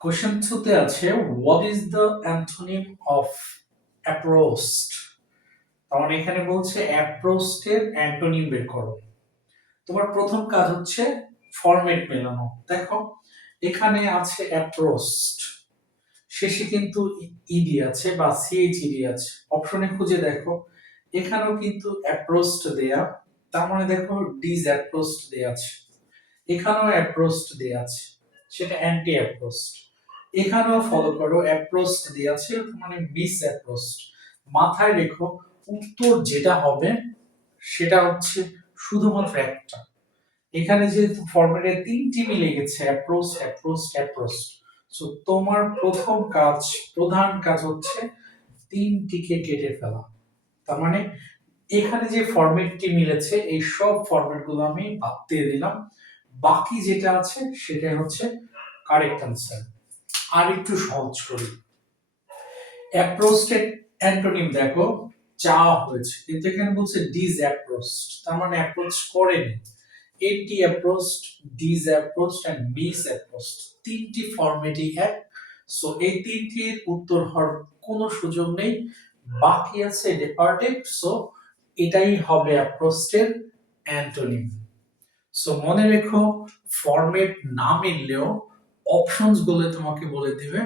Question 2 তে আছে what is the antonym of approached. তার মানে এখানে বলছে অ্যাপ্রোচড এর অ্যান্টোনিম বের করো। তোমার প্রথম কাজ হচ্ছে ফরম্যাট মেলানো। দেখো এখানে আছে অ্যাপ্রোচড, শেষে কিন্তু ইডি আছে বা সিএইচইডি আছে, অপশনে খুঁজে দেখো এখানেও কিন্তু অ্যাপ্রোচড দেয়া, তার মানে দেখো ডিজ অ্যাপ্রোচড দেয়া আছে, এখানেও অ্যাপ্রোচড দেয়া আছে, সেটা অ্যান্টি অ্যাপ্রোচড। এখানেও ফলো করো অ্যাপ্রোচড দেয়া আছে, মানে মিস অ্যাপ্রোচড। মাথায় রেখো উত্তর যেটা হবে সেটা হচ্ছে শুধুমাত্র একটা। এখানে যেহেতু ফরম্যাটে তিনটি মিলে গেছে অ্যাপ্রোচ অ্যাপ্রোচ অ্যাপ্রোচ, সো তোমার প্রথম কাজ, প্রধান কাজ হচ্ছে তিনটিকে কেটে ফেলা। তার মানে এখানে যে ফরম্যাটটি মিলেছে এই সব ফরম্যাটগুলো আমি বাদ দিয়ে দিলাম, বাকি যেটা আছে সেটাই হচ্ছে কারেক্ট অ্যান্সার। আর একটু সহজ করি, অ্যাপ্রোচড অ্যান্টোনিম দেখো চাওয়া হয়েছে, কিন্তু এখানে বলছে ডিজ অ্যাপ্রোচড, তার মানে অ্যাপ্রোচ করেনি। Anti approached, disapproached and misapproached, তিনটি ফরম্যাটই এক। সো এই তিনটির উত্তর হওয়ার কোনো সুযোগ নেই, বাকি আছে ডেপার্টেড। সো এটাই হবে অ্যাপ্রোচড এর অ্যান্টোনিম। সো মনে রেখো ফরম্যাট না মিললেও অপশনস গুলো তোমাকে বলে দিবে